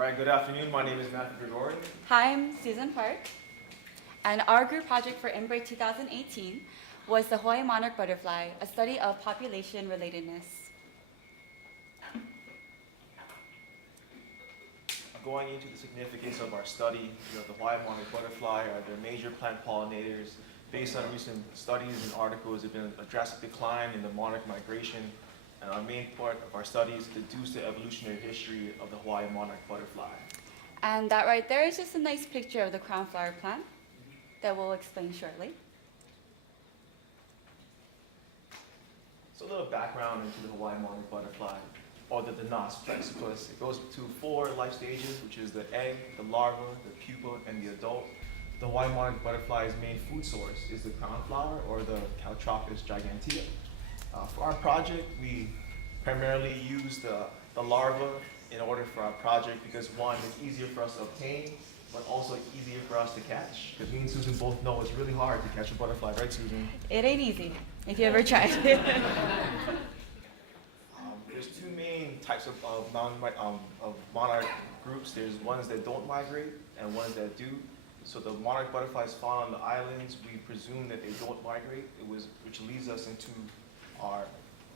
All right, good afternoon. My name is Matthew Gregorian. Hi, I'm Susan Park, and our group project for INBRE 2018 was the Hawaii Monarch butterfly, a study of population relatedness. Going into the significance of our study, the Hawaii monarch butterfly are their major plant pollinators. Based on recent studies and articles, there's been a drastic decline in the monarch migration, and our main part of our study is to deduce the evolutionary history of the Hawaii monarch butterfly. And that right there is just a nice picture of the crown flower plant that we'll explain shortly. So a little background into the Hawaii monarch butterfly, or the Nas platypus. It goes to 4 life stages, which is the egg, the larva, the pupa, and the adult. The Hawaii monarch butterfly's main food source is the crown flower, or the Caltropis gigantea. For our project, we primarily use the larva in order for our project because one, it's easier for us to obtain, but also easier for us to catch. Because me and Susan both know it's really hard to catch a butterfly, right, Susan? It ain't easy, if you ever tried. There's 2 main types of monarch groups. There's ones that don't migrate and ones that do. So the monarch butterflies found on the islands, we presume that they don't migrate, which leads us into our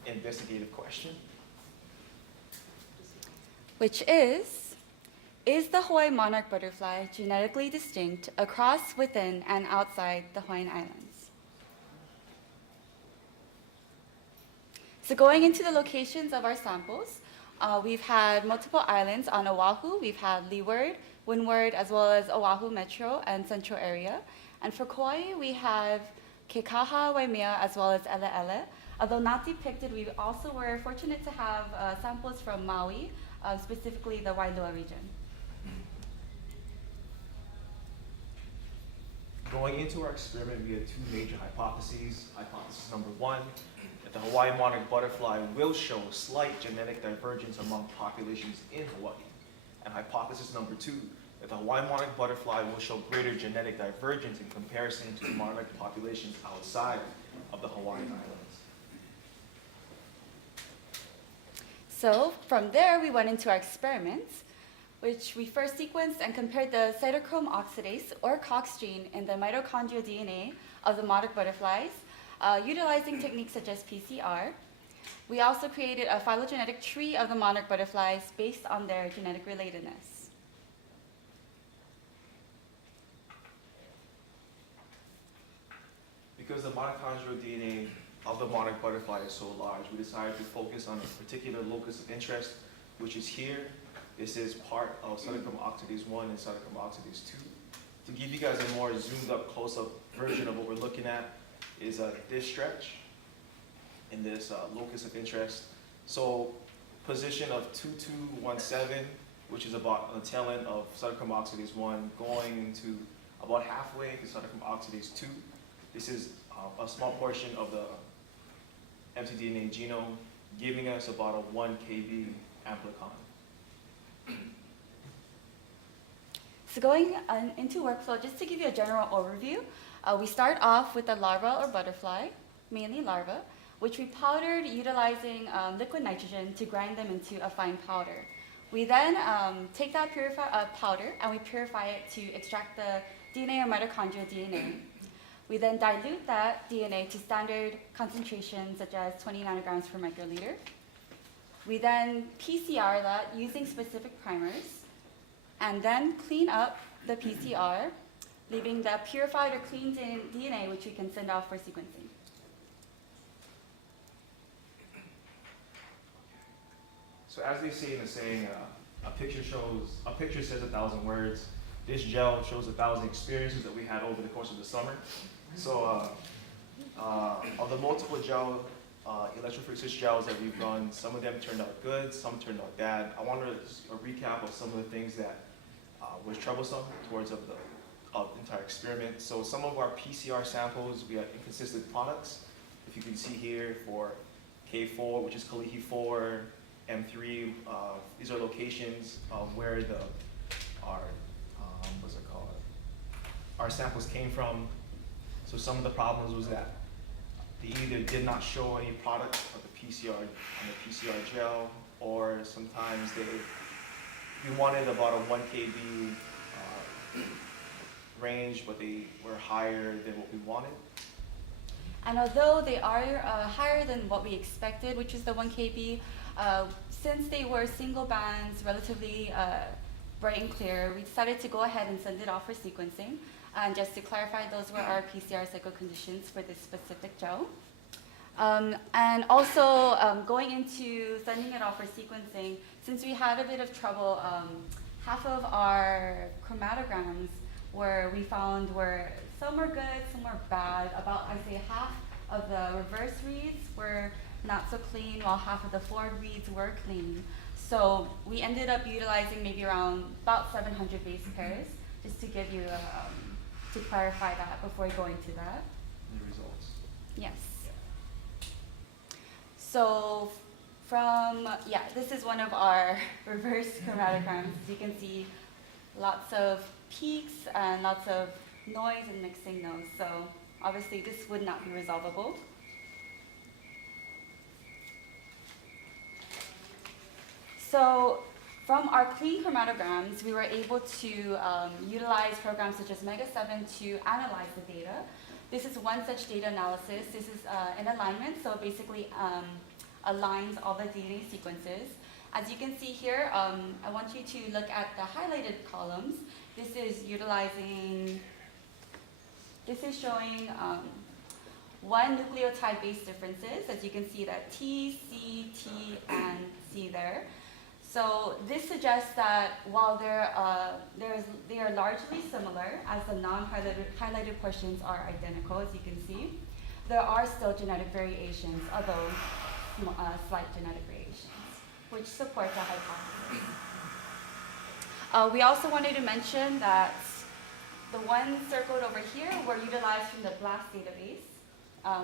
investigative question. Which is the Hawaii monarch butterfly genetically distinct across, within, and outside the Hawaiian Islands? So going into the locations of our samples, we've had multiple islands on Oahu. We've had Leeward, Windward, as well as Oahu Metro and Central area. And for Kauai, we have Kekaha, Waimea, as well as Ele'ele. Although not depicted, we also were fortunate to have samples from Maui, specifically the Wailua region. Going into our experiment, we had 2 major hypotheses. Hypothesis number 1, that the Hawaii monarch butterfly will show slight genetic divergence among populations in Hawaii. And hypothesis number 2, that the Hawaii monarch butterfly will show greater genetic divergence in comparison to the monarch populations outside of the Hawaiian Islands. So from there, we went into our experiments, which we first sequenced and compared the cytochrome oxidase, or COX gene, in the mitochondrial DNA of the monarch butterflies, utilizing techniques such as PCR. We also created a phylogenetic tree of the monarch butterflies based on their genetic relatedness. Because the mitochondrial DNA of the monarch butterfly is so large, we decided to focus on a particular locus of interest, which is here. This is part of cytochrome oxidase 1 and cytochrome oxidase 2. To give you guys a more zoomed up, close-up version of what we're looking at is this stretch in this locus of interest. So position of 2217, which is about the tail end of cytochrome oxidase 1, going to about halfway to cytochrome oxidase 2. This is a small portion of the mtDNA genome, giving us about a 1 kb amplicon. So going into workflow, just to give you a general overview, we start off with the larva or butterfly, mainly larva, which we powdered utilizing liquid nitrogen to grind them into a fine powder. We then take that powder and we purify it to extract the DNA or mitochondrial DNA. We then dilute that DNA to standard concentrations such as 20 nanograms per microliter. We then PCR that using specific primers and then clean up the PCR, leaving the purified or cleaned in DNA, which we can send off for sequencing. So as they say in the saying, a picture says 1,000 words. This gel shows 1,000 experiences that we had over the course of the summer. So of the multiple electrophoresis gels that we've run, some of them turned out good, some turned out bad. I wanted a recap of some of the things that was troublesome towards the entire experiment. So some of our PCR samples, we had inconsistent products. If you can see here for K4, which is Kalihi 4, M3, these are locations where our samples came from. So some of the problems was that they either did not show any product of the PCR on the PCR gel, or sometimes we wanted about a 1 kb range, but they were higher than what we wanted. And although they are higher than what we expected, which is the 1 kb, since they were single bands, relatively bright and clear, we decided to go ahead and send it off for sequencing. And just to clarify, those were our PCR cycle conditions for this specific gel. And also, going into sending it off for sequencing, since we had a bit of trouble, half of our chromatograms we found were, some were good, some were bad. About, I'd say, half of the reverse reads were not so clean, while half of the forward reads were clean. So we ended up utilizing maybe around about 700 base pairs, just to give you, to clarify that before we go into that. The results. Yes. So this is one of our reverse chromatograms. As you can see, lots of peaks and lots of noise and mixing noise. So obviously this would not be resolvable. So from our clean chromatograms, we were able to utilize programs such as Mega7 to analyze the data. This is one such data analysis. This is an alignment, so basically aligns all the DNA sequences. As you can see here, I want you to look at the highlighted columns. This is showing one nucleotide-based differences. As you can see that T, C, T, and C there. So this suggests that while they are largely similar, as the non-highlighted portions are identical, as you can see, there are still genetic variations, although slight genetic variations, which supports our hypothesis. We also wanted to mention that the ones circled over here were utilized from the BLAST database,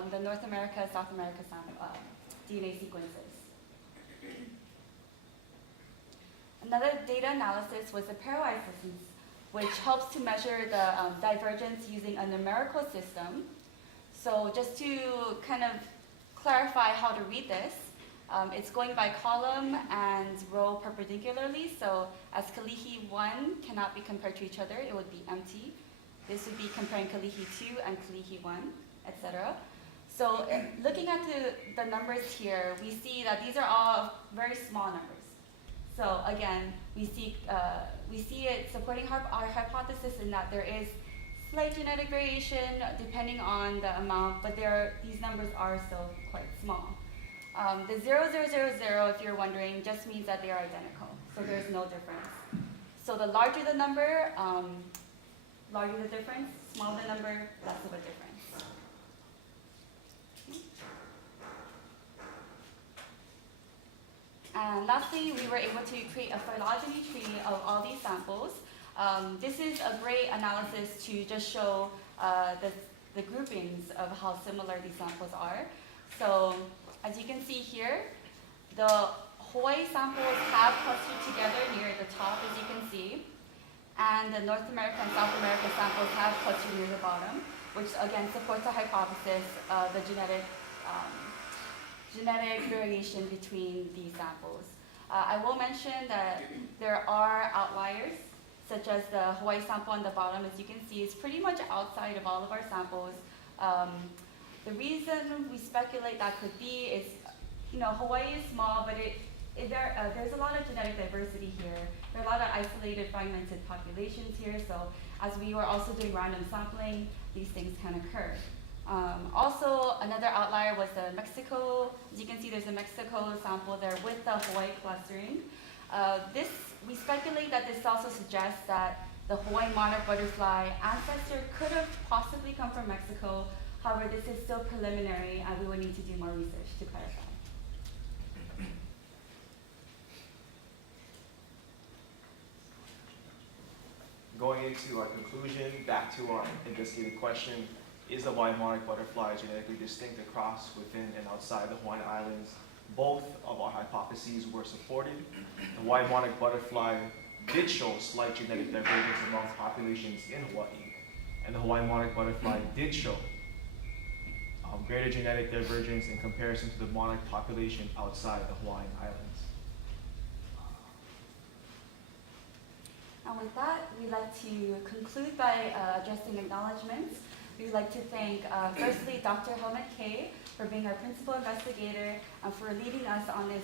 the North America, South America DNA sequences. Another data analysis was the Pairwise Distance, which helps to measure the divergence using a numerical system. So just to kind of clarify how to read this, it's going by column and row perpendicularly. So as Kalihi 1 cannot be compared to each other, it would be empty. This would be comparing Kalihi 2 and Kalihi 1, etc. So looking at the numbers here, we see that these are all very small numbers. So again, we see it supporting our hypothesis in that there is slight genetic variation depending on the amount, but these numbers are still quite small. The 0000, if you're wondering, just means that they are identical, so there's no difference. So the larger the number, larger the difference, smaller the number, less of a difference. And lastly, we were able to create a phylogeny tree of all these samples. This is a great analysis to just show the groupings of how similar these samples are. So as you can see here, the Hawaii samples have clustered together near the top, as you can see, and the North America and South America samples have clustered near the bottom, which again supports the hypothesis of the genetic variation between these samples. I will mention that there are outliers, such as the Hawaii sample on the bottom. As you can see, is pretty much outside of all of our samples. The reason we speculate that could be is, Hawaii is small, but there's a lot of genetic diversity here. There are a lot of isolated, fragmented populations here, so as we were also doing random sampling, these things can occur. Also, another outlier was the Mexico. As you can see, there's a Mexico sample there with the Hawaii clustering. We speculate that this also suggests that the Hawaii monarch butterfly ancestor could have possibly come from Mexico. However, this is still preliminary, and we would need to do more research to clarify. Going into our conclusion, back to our investigative question, is the Hawaiian monarch butterfly genetically distinct across, within, and outside the Hawaiian Islands? Both of our hypotheses were supported. The Hawaiian monarch butterfly did show slight genetic divergence among populations in Hawaii, and the Hawaiian monarch butterfly did show greater genetic divergence in comparison to the monarch population outside the Hawaiian Islands. And with that, we'd like to conclude by addressing acknowledgements. We'd like to thank, firstly, Dr. Helmut Kay for being our principal investigator and for leading us on this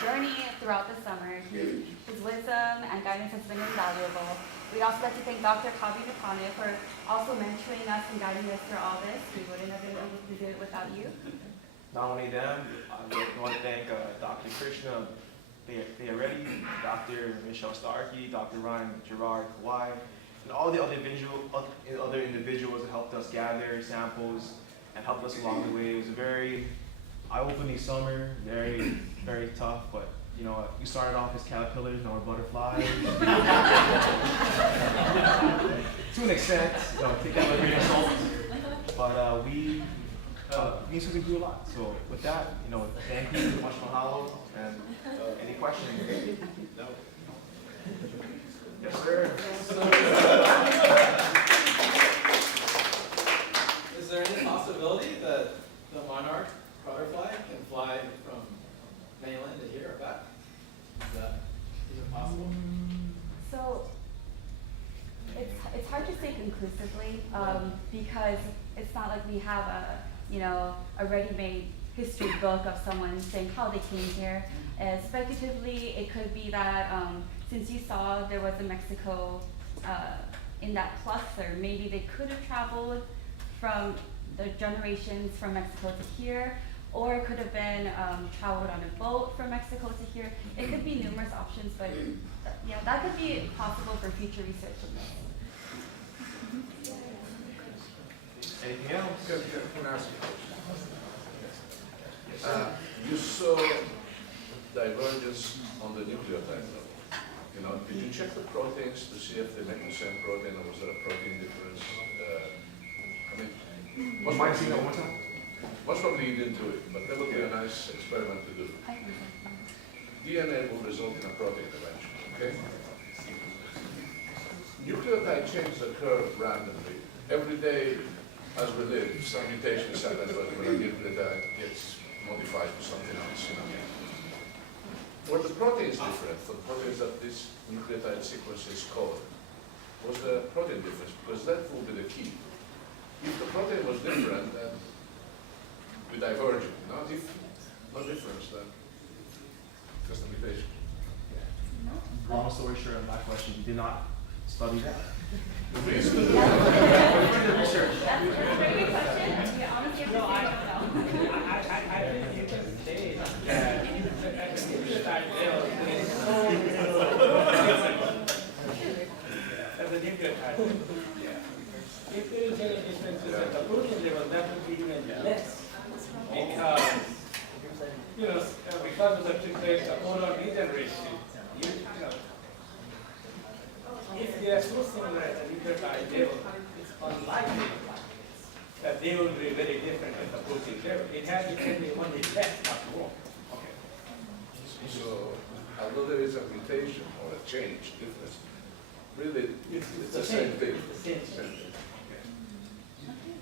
journey throughout the summer. His wisdom and guidance has been invaluable. We'd also like to thank Dr. Kavi Napane for also mentoring us and guiding us through all this. We wouldn't have been able to do it without you. Not only them, I want to thank Dr. Krishna Pairwise, Dr. Michelle Starkey, Dr. Ryan Gerard Kawai, and all the other individuals that helped us gather samples and helped us along the way. It was a very eye-opening summer, very, very tough, but you know, we started off as caterpillars, now we're butterflies. To an extent, you know, take that with a grain of salt. But we instantly grew a lot. So with that, you know, thank you so much, mahalo, and any questions? No. Yes, sir. Is there any possibility that the Monarch butterfly can fly from mainland to here or back? Is it possible? So it's hard to say conclusively because it's not like we have a ready-made history book of someone saying how they came here. Speculatively, it could be that since you saw there was a Mexico in that cluster, maybe they could have traveled from the generations from Mexico to here, or it could have been traveled on a boat from Mexico to here. It could be numerous options, but yeah, that could be possible for future research. Anything else? Can I ask you a question? You saw divergence on the nucleotide level. You know, did you check the proteins to see if they make the same protein, or was there a protein difference? What might see that one time? Most probably you didn't do it, but that would be a nice experiment to do. DNA will result in a protein eventually, okay? Nucleotide changes occur randomly. Every day as we live, some mutations happen where a nucleotide gets modified to something else, you know. Were the proteins different for the proteins that this nucleotide sequence is called? Was the protein difference? Because that will be the key. If the protein was different, then we diverged. Not if no difference, then just a mutation. Long story short, on that question, you did not study that. That's a very good question. We honestly have to say no. I think you can say that at the nucleotide level, there is no at the nucleotide level. If there is any differences at the protein level, that would be even less. Because, because of the triplet, the codon regeneration, if they are so similar at the nucleotide level, it's unlikely that they will be very different at the protein level. It has depending on the test, not more. Okay. So, although there is a mutation or a change difference, really it's the same thing. It's the same thing.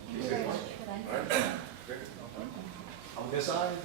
Thank you very much for that. Right? On this side?